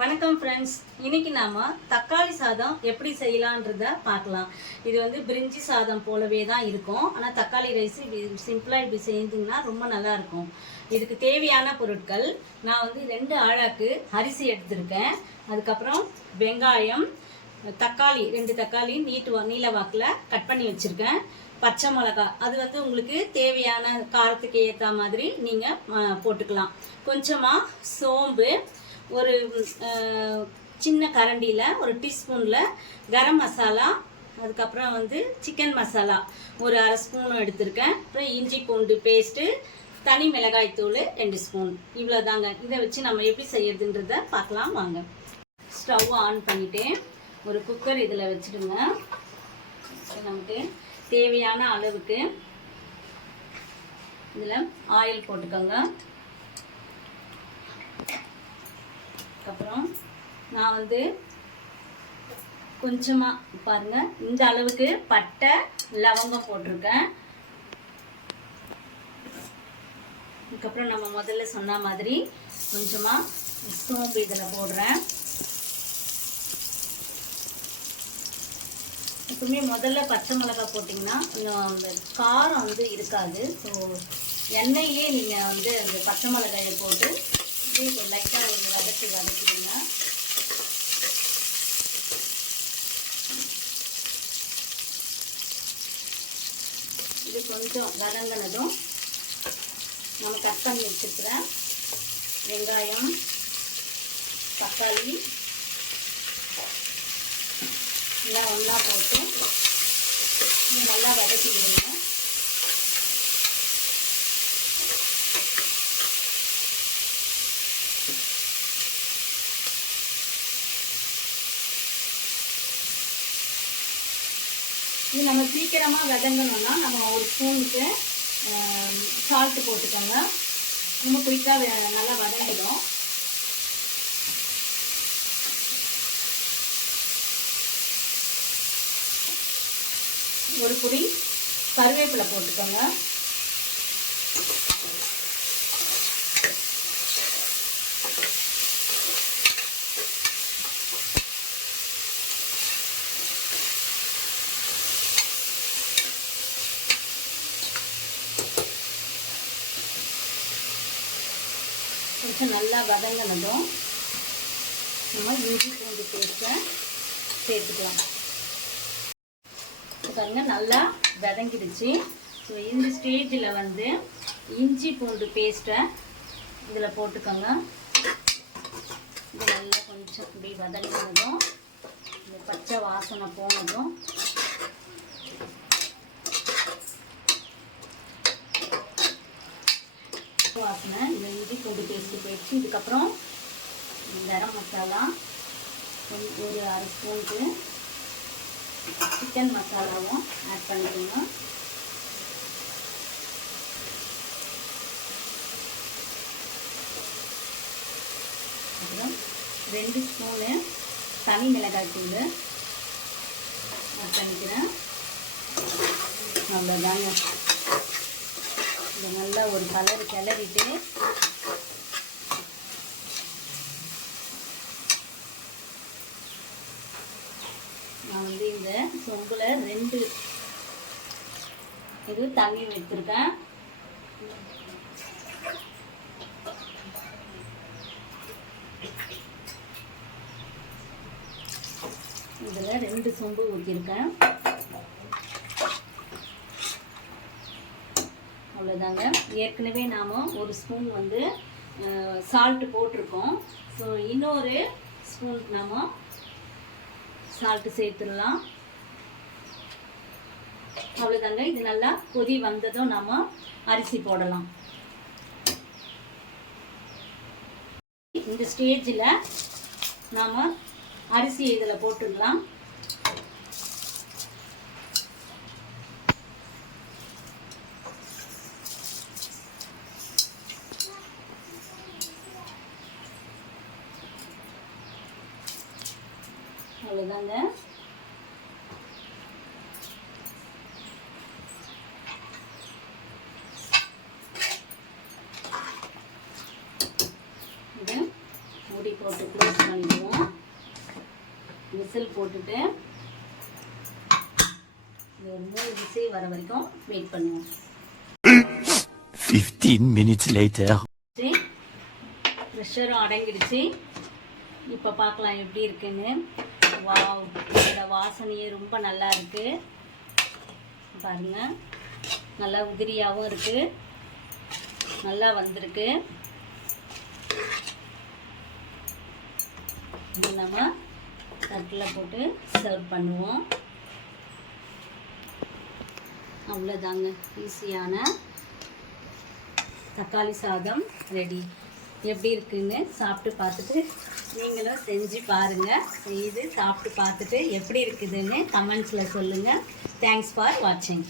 வணக்கம் ஃப்ரெண்ட்ஸ், இன்னைக்கு நாம தக்காளி சாதம் எப்படி செய்யலான்றத பார்க்கலாம். இது வந்து பிரிஞ்சி சாதம் போலவே தான் இருக்கும். ஆனால் தக்காளி ரைஸ் சிம்பிளாக இப்படி செஞ்சீங்கன்னா ரொம்ப நல்லா இருக்கும். இதுக்கு தேவையான பொருட்கள் நான் வந்து 2 ஆழாக்கு அரிசி எடுத்திருக்கேன். அதுக்கப்புறம் வெங்காயம், தக்காளி 2 தக்காளி நீல வாக்கில் கட் பண்ணி வச்சுருக்கேன். பச்சை மிளகாய் அது வந்து உங்களுக்கு தேவையான காரத்துக்கு ஏற்ற மாதிரி நீங்கள் போட்டுக்கலாம். கொஞ்சமாக சோம்பு, ஒரு சின்ன கரண்டியில் ஒரு டீஸ்பூனில் கரம் மசாலா, அதுக்கப்புறம் வந்து சிக்கன் மசாலா ஒரு அரை ஸ்பூன் எடுத்திருக்கேன். அப்புறம் இஞ்சி பூண்டு பேஸ்ட்டு, தனி மிளகாய் தூள் 2 ஸ்பூன். இவ்வளோ தாங்க. இதை வச்சு நம்ம எப்படி செய்யறதுன்றத பார்க்கலாம் வாங்க. ஸ்டவ் ஆன் பண்ணிவிட்டு ஒரு குக்கர் இதில் வச்சுடுங்க. நமக்கு தேவையான அளவுக்கு இதில் ஆயில் போட்டுக்கோங்க. அப்புறம் நான் வந்து கொஞ்சமாக பாருங்கள், இந்த அளவுக்கு பட்டை லவங்கம் போட்டிருக்கேன். அதுக்கப்புறம் நம்ம முதல்ல சொன்ன மாதிரி கொஞ்சமாக சோம்பு இதில் போடுறேன். எப்பவுமே முதல்ல பச்சை மிளகாய் போட்டிங்கன்னா அந்த காரம் வந்து இருக்காது. ஸோ எண்ணெயிலே நீங்கள் வந்து அந்த பச்சை மிளகாயை போட்டு லைட்டாக ஒரு வதக்கிடுங்க. இது கொஞ்சம் வதங்கினதும் நம்ம கட் பண்ணி வச்சுருக்கிற வெங்காயம், தக்காளி எல்லாம் ஒன்றா போட்டு நல்லா வதக்கிடுங்க. இது நம்ம சீக்கிரமாக வதங்கணும்னா நம்ம ஒரு ஸ்பூனுக்கு சால்ட்டு போட்டுக்கோங்க. ரொம்ப குயிக்காக நல்லா வதங்கிடும். ஒரு பொடி கருவேப்பிலை போட்டுக்கோங்க. கொஞ்சம் நல்லா வதங்கினதும் நம்ம இஞ்சி பூண்டு பேஸ்ட்டை சேர்த்துக்கலாம். பாருங்க, நல்லா வதங்கிடுச்சு. ஸோ இந்த ஸ்டேஜில் வந்து இஞ்சி பூண்டு பேஸ்ட்டை இதில் போட்டுக்கோங்க. இது நல்லா கொஞ்சம் இப்படி வதங்கினதும் இந்த பச்சை வாசனை போனதும் வாசனை இந்த இஞ்சி பூண்டு பேஸ்ட்டு போயிடுச்சு. இதுக்கப்புறம் கரம் மசாலா ஒரு அரை ஸ்பூனுக்கு சிக்கன் மசாலாவும் ஆட் பண்ணிக்கோங்க. அப்புறம் 2 ஸ்பூனு தனி மிளகாய் தூள் ஆட் பண்ணிக்கிறேன். அவ்வளோதாங்க. இதை நல்லா ஒரு கிளறிட்டு நான் வந்து இந்த சொம்பில் 2 இது தண்ணி வச்சுருக்கேன். இதில் 2 சொம்பு ஊற்றிருக்கேன். அவ்வளோதாங்க. ஏற்கனவே நாம் ஒரு ஸ்பூன் வந்து சால்ட்டு போட்டிருக்கோம். ஸோ இன்னொரு ஸ்பூன் நாம் சால்ட்டு சேர்த்துடலாம். அவ்வளோதாங்க. இது நல்லா கொதி வந்ததும் நாம் அரிசி போடலாம். இந்த ஸ்டேஜில் நாம் அரிசி இதில் போட்டுடலாம். அவ்வளோதாங்க. இது மூடி போட்டு க்ளோஸ் பண்ணிடுங்க. விசில் போட்டுட்டு இது ஒரு 3 விசில் வர வரைக்கும் வெயிட் பண்ணுவோம். 15 minutes later. ப்ரெஷரும் அடங்கிடுச்சு. இப்போ பார்க்கலாம் எப்படி இருக்குன்னு. வாவ், இதோட வாசனையே ரொம்ப நல்லா இருக்கு. பாருங்க, நல்லா உதிரியாகவும் இருக்கு, நல்லா வந்திருக்கு. இது நம்ம தட்டில் போட்டு சர்வ் பண்ணுவோம். அவ்வளோதாங்க, ஈஸியான தக்காளி சாதம் ரெடி. எப்படி இருக்குன்னு சாப்பிட்டு பார்த்துட்டு நீங்களும் செஞ்சு பாருங்கள். செய்து சாப்பிட்டு பார்த்துட்டு எப்படி இருக்குதுன்னு கமெண்ட்ஸில் சொல்லுங்கள். தேங்க்ஸ் ஃபார் வாட்சிங்.